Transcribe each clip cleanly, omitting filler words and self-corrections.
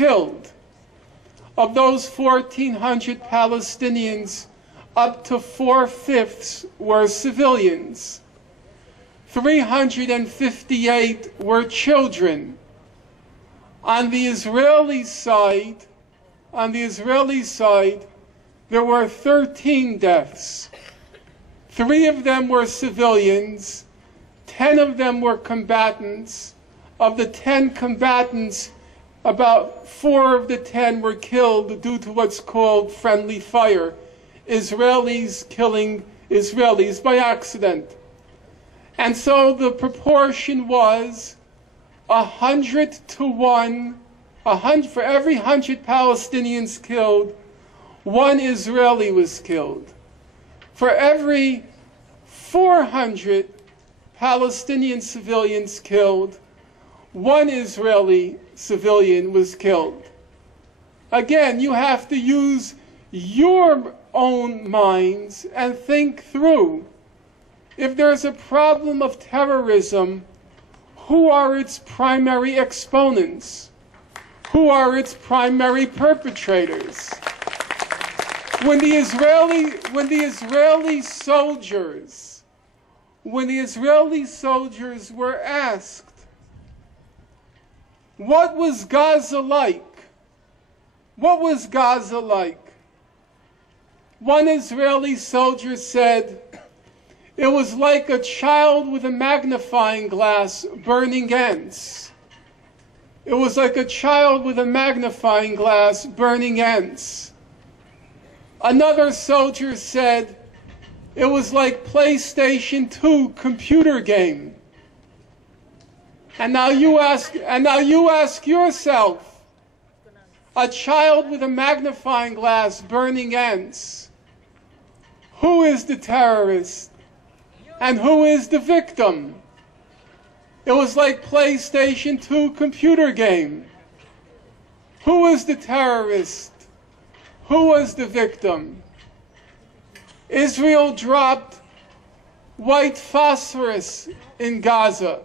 killed. Of those 1,400 Palestinians, up to 4/5 were civilians. 358 were children. On the Israeli side, there were 13 deaths. 3 of them were civilians, 10 of them were combatants. Of the 10 combatants, about 4 of the 10 were killed due to what's called friendly fire. Israelis killing Israelis by accident. And so the proportion was 100 to 1. For every 100 Palestinians killed, 1 Israeli was killed. For every 400 Palestinian civilians killed, 1 Israeli civilian was killed. Again, you have to use your own minds and think through. If there's a problem of terrorism, who are its primary exponents? Who are its primary perpetrators? When the Israeli soldiers were asked, what was Gaza like? What was Gaza like? One Israeli soldier said, it was like a child with a magnifying glass burning ants. It was like a child with a magnifying glass burning ants. Another soldier said, it was like PlayStation 2 computer game. And now you ask yourself, a child with a magnifying glass burning ants, who is the terrorist and who is the victim? It was like PlayStation 2 computer game. Who was the terrorist? Who was the victim? Israel dropped white phosphorus in Gaza.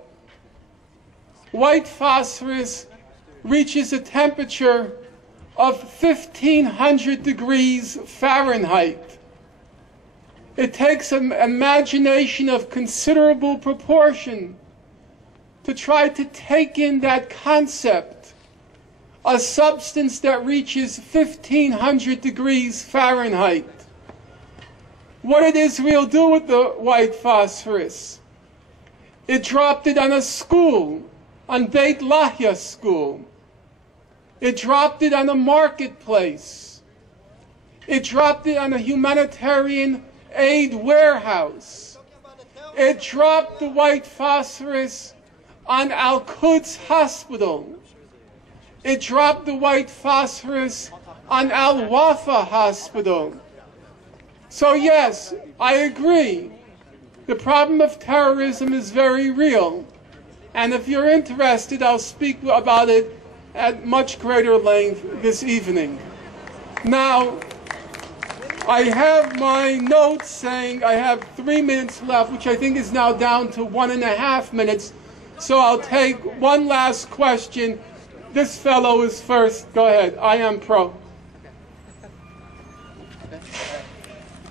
White phosphorus reaches a temperature of 1,500 degrees Fahrenheit. It takes an imagination of considerable proportion to try to take in that concept, a substance that reaches 1,500 degrees Fahrenheit. What did Israel do with the white phosphorus? It dropped it on a school, on Beit Lahya school. It dropped it on a marketplace. It dropped it on a humanitarian aid warehouse. It dropped the white phosphorus on Al-Quds Hospital. It dropped the white phosphorus on Al-Wafa Hospital. So yes, I agree. The problem of terrorism is very real. And if you're interested, I'll speak about it at much greater length this evening. Now, I have my notes saying I have 3 minutes left, which I think is now down to 1.5 minutes. So I'll take one last question. This fellow is first. Go ahead. I am pro.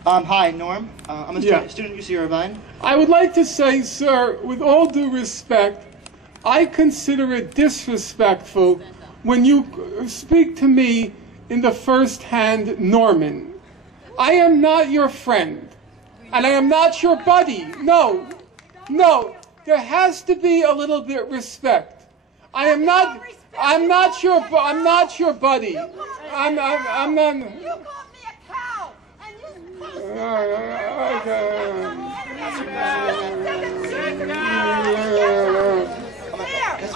Hi, Norm. I'm a student at UC Irvine. I would like to say, sir, with all due respect, I consider it disrespectful when you speak to me in the first-hand Norman. I am not your friend, and I am not your buddy. No, no, there has to be a little bit respect. I'm not your buddy. I'm not. You called me a cow, and you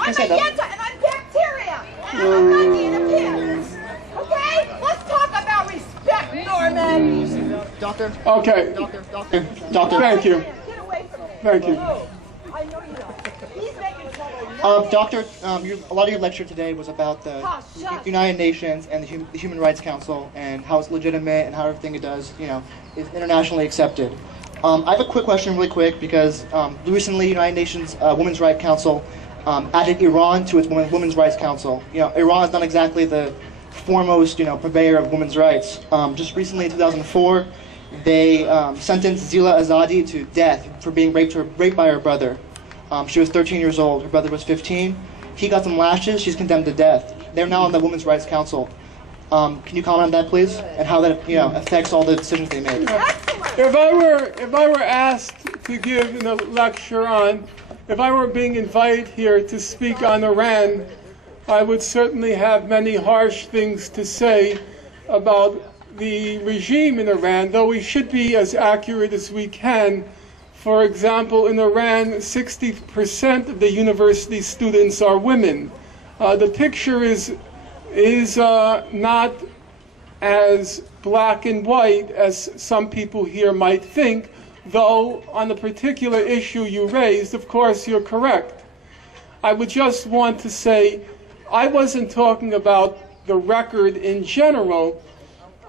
I'm a yenta and I'm bacteria, and I'm not being a pig. Okay? Let's talk about respect, Norman. Doctor. Okay. Doctor. Thank you. Get away from me. Thank you. I know you don't. He's making trouble. Doctor, a lot of your lecture today was about the United Nations and the Human Rights Council and how it's legitimate and how everything it does, is internationally accepted. I have a quick question really quick because recently United Nations Women's Rights Council added Iran to its Women's Rights Council. Iran is not exactly the foremost, purveyor of women's rights. Just recently, in 2004, they sentenced Zila Azadi to death for being raped by her brother. She was 13 years old. Her brother was 15. He got some lashes. She's condemned to death. They're now on the Women's Rights Council. Can you comment on that, please, and how that affects all the decisions they make? If I were asked to give a lecture on, if I were being invited here to speak on Iran, I would certainly have many harsh things to say about the regime in Iran, though we should be as accurate as we can. For example, in Iran, 60% of the university students are women. The picture is not as black and white as some people here might think, though on the particular issue you raised, of course, you're correct. I would just want to say, I wasn't talking about the record in general.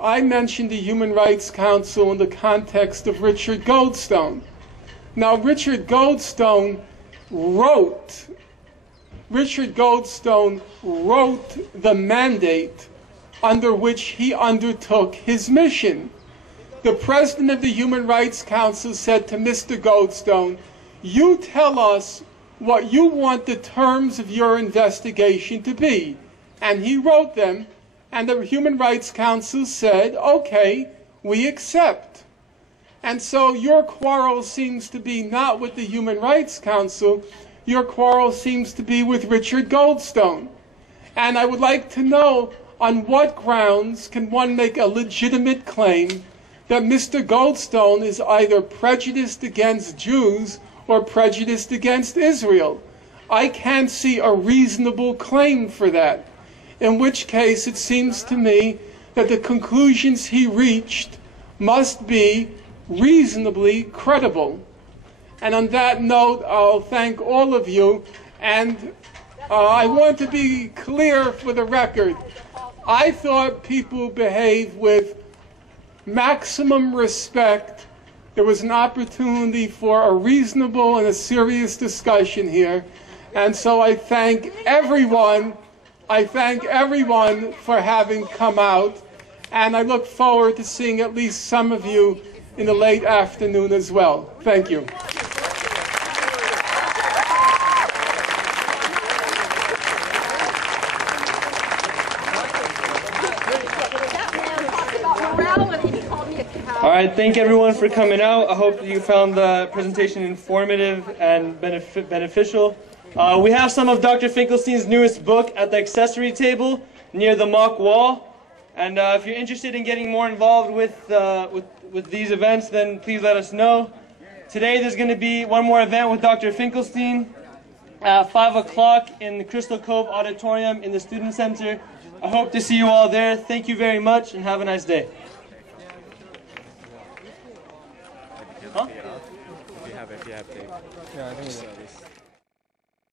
I mentioned the Human Rights Council in the context of Richard Goldstone. Now, Richard Goldstone wrote the mandate under which he undertook his mission. The president of the Human Rights Council said to Mr. Goldstone, "You tell us what you want the terms of your investigation to be." And he wrote them, and the Human Rights Council said, "Okay, we accept." And so your quarrel seems to be not with the Human Rights Council, your quarrel seems to be with Richard Goldstone. And I would like to know, on what grounds can one make a legitimate claim that Mr. Goldstone is either prejudiced against Jews or prejudiced against Israel? I can't see a reasonable claim for that, in which case it seems to me that the conclusions he reached must be reasonably credible. And on that note, I'll thank all of you, and I want to be clear for the record. I thought people behaved with maximum respect. There was an opportunity for a reasonable and a serious discussion here, and so I thank everyone for having come out, and I look forward to seeing at least some of you in the late afternoon as well. Thank you. All right, thank everyone for coming out. I hope you found the presentation informative and beneficial. We have some of Dr. Finkelstein's newest book at the accessory table near the mock wall. And if you're interested in getting more involved with these events, then please let us know. Today there's going to be one more event with Dr. Finkelstein at 5 o'clock in the Crystal Cove Auditorium in the Student Center. I hope to see you all there. Thank you very much and have a nice day. Huh? If you have tape. Yeah, I think so.